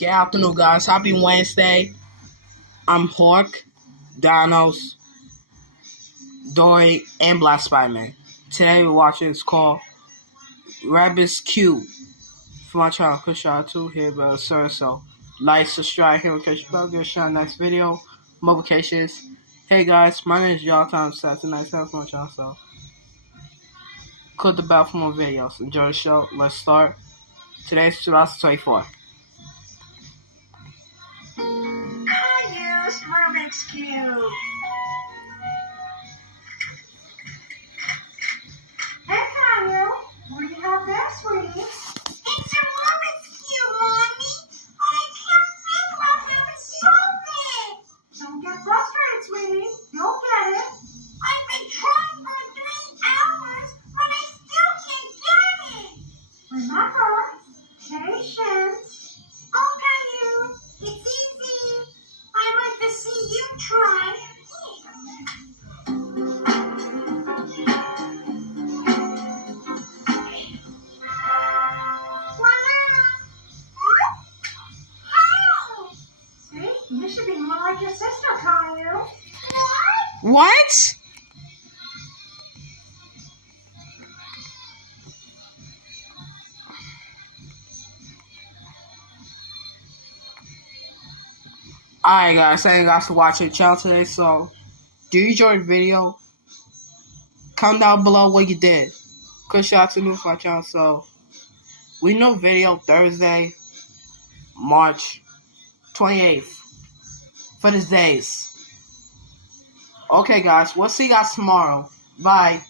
Good afternoon, guys. Happy Wednesday. I'm Hawk, Thanos, Thory, and Black Spider-Man. Today we're watching it's called Rubik's Cube. For my channel, Chris 2 here, but sir, so like, subscribe here, catch you about. Get a shot next video. Notifications. Hey guys, my name is Y'all Saturday Night for my channel, so click the bell for more videos. Enjoy the show. Let's start. Today's 2024. I use Rubik's Cube. Hey, Kyle. What do you have there, sweetie? It's a Rubik's Cube, Mommy. I can't figure out how to solve it. Don't get frustrated, sweetie. You'll get it. I've been trying for 3 hours, but I still can't get it. Remember, patience. Okay, you. It's easy. I'd like to see you try. See, you should be more like your sister, Caillou. What? Alright guys, thank you guys for watching the channel today. So, do you enjoy the video? Comment down below what you did. Quick shout out to new for my channel. So, we know video Thursday, March 28th. For these days. Okay guys, we'll see you guys tomorrow. Bye.